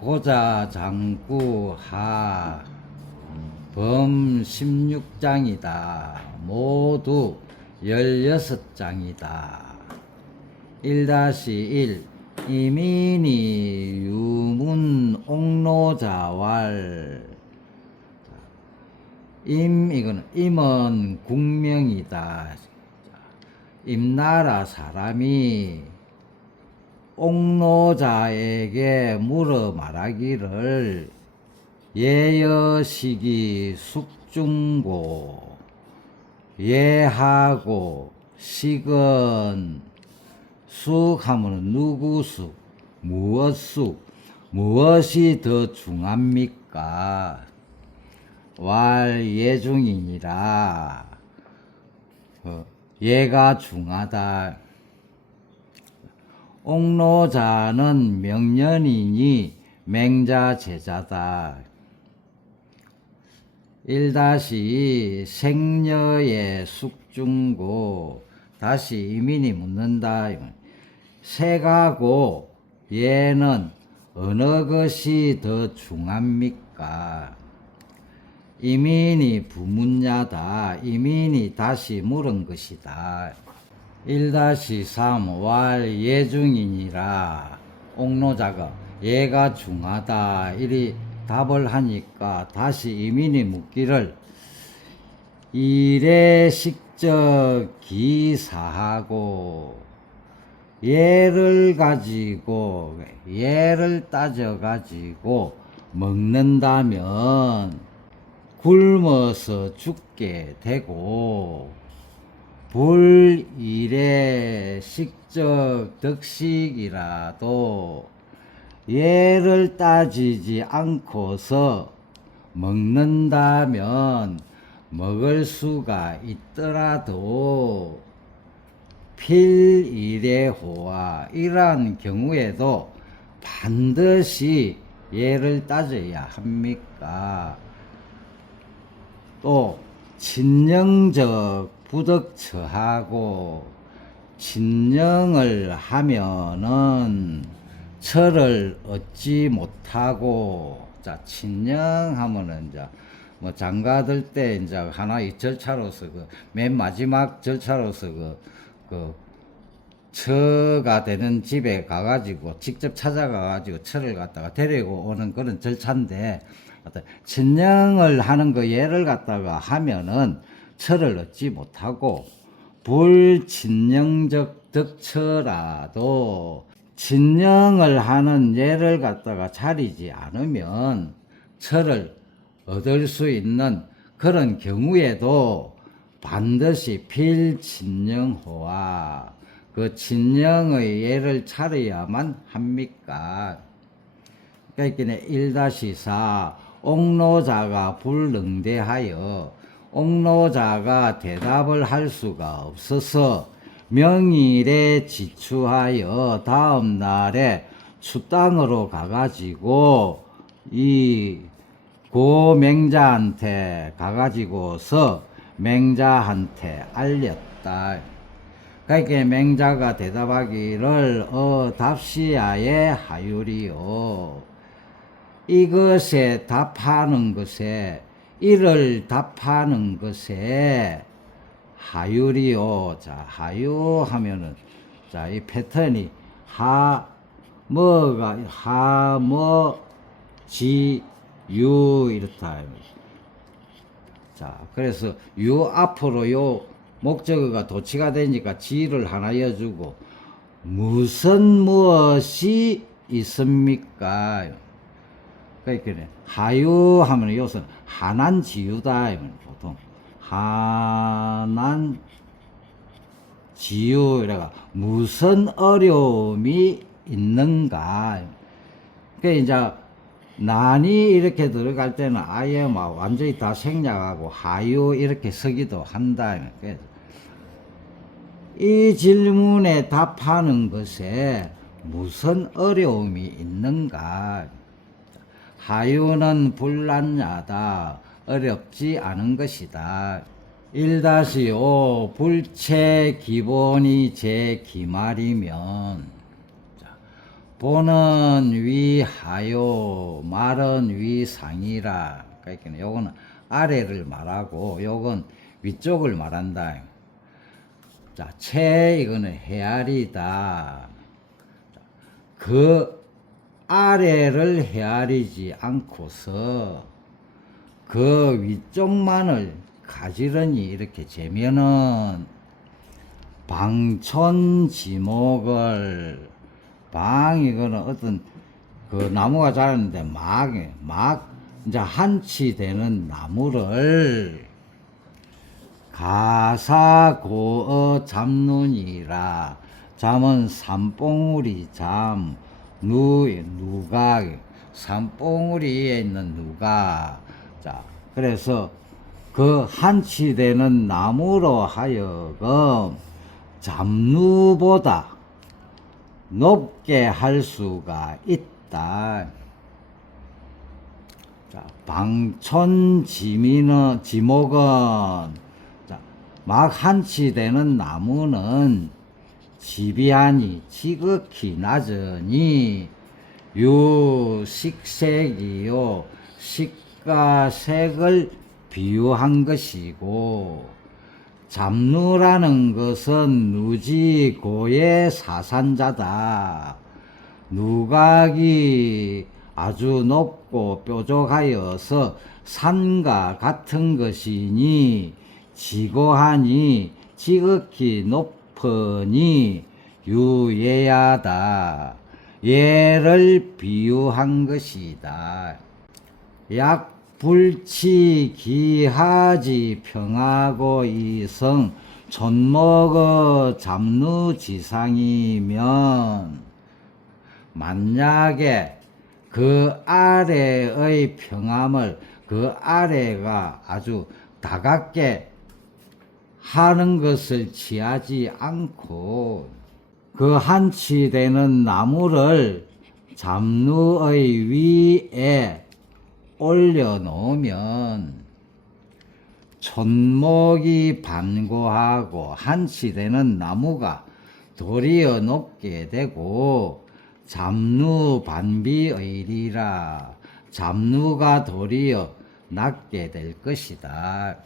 고자 장구 하 범 16장이다. 모두 16장이다. 1-1 이민이 유문 옥노자왈 임 이거는 임은 국명이다. 임나라 사람이 옥노자에게 물어 말하기를 예여식이 숙중고 예하고 식은 숙하면 누구 숙 무엇 숙 무엇이 더 중합니까? 왈 예중이니라. 어, 예가 중하다 옥노자는 명년이니 맹자 제자다. 1-2 생녀의 숙중고 다시 이민이 묻는다. 새가고 얘는 어느 것이 더 중합니까? 이민이 부문야다. 이민이 다시 물은 것이다. 1-3 왈 예중이니라. 옥노자가 예가 중하다. 이리 답을 하니까 다시 이민이 묻기를 이래 식적 기사하고 예를 가지고 예를 따져 가지고 먹는다면 굶어서 죽게 되고 불일의 식적 덕식이라도 예를 따지지 않고서 먹는다면 먹을 수가 있더라도 필일의호와 이러한 경우에도 반드시 예를 따져야 합니까? 또 진영적 부덕처하고 진영을 하면은 철을 얻지 못하고 자 친영하면은 이제 뭐 장가들 때 이제 하나의 절차로서 그 맨 마지막 절차로서 그, 그 처가 되는 집에 가가지고 직접 찾아가가지고 철을 갖다가 데리고 오는 그런 절차인데 어떤 친영을 하는 그 예를 갖다가 하면은 철을 얻지 못하고 불친영적 덕처라도 진영을 하는 예를 갖다가 차리지 않으면 철을 얻을 수 있는 그런 경우에도 반드시 필친영호와 그 친영의 예를 차려야만 합니까? 그러니까 1-4 옥노자가 불능대하여 옥노자가 대답을 할 수가 없어서 명일에 지추하여 다음 날에 추땅으로 가가지고 이 고맹자한테 가가지고서 맹자한테 알렸다. 그러니까 맹자가 대답하기를 어 답시야의 하율이요. 이것에 답하는 것에 이를 답하는 것에 하율이요. 자, 하유 하면은 자, 이 패턴이 하 뭐가 하 뭐 지 유 이렇다. 자, 그래서 유 앞으로 요 목적어가 도치가 되니까 지를 하나 여주고 무슨 무엇이 있습니까? 그러니까 하유 하면 이것은 하난 지유다 이건 보통 하난 지유 이래가 무슨 어려움이 있는가? 그러니까 이제 난이 이렇게 들어갈 때는 아예 막 완전히 다 생략하고 하유 이렇게 서기도 한다. 이 질문에 답하는 것에 무슨 어려움이 있는가? 하유는 불란야다. 어렵지 않은 것이다. 1-5 불체 기본이 제 기말이면 자, 보는 위하요 말은 위상이라 그러니까 요거는 아래를 말하고 요건 위쪽을 말한다 자 채 이거는 헤아리다 그 아래를 헤아리지 않고서 그 위쪽만을 가지런히 이렇게 재면은 방천 지목을 방 이거는 어떤 그 나무가 자랐는데 막, 막 이제 한치 되는 나무를 가사고어 잡눈이라. 잠은 산봉우리 잠 누, 누가 산봉우리에 있는 누가 자 그래서 그 한치 되는 나무로 하여금 잠누보다 높게 할 수가 있다. 자, 방천 지미는 지목은 자, 막 한치 되는 나무는 지비하니 지극히 낮으니 유식색이요 식과 색을 비유한 것이고 잡누라는 것은 누지고의 사산자다. 누각이 아주 높고 뾰족하여서 산과 같은 것이니 지고하니 지극히 높 으니 유예하다. 예를 비유한 것이다. 약 불치 기하지 평하고 이성 촌목어 잡누 지상이면 만약에 그 아래의 평함을 그 아래가 아주 다각게 하는 것을 취하지 않고 그 한치 되는 나무를 잡누의 위에 올려놓으면 촌목이 반고하고 한치 되는 나무가 도리어 높게 되고 잡누 반비의리라 잡누가 도리어 낮게 될 것이다.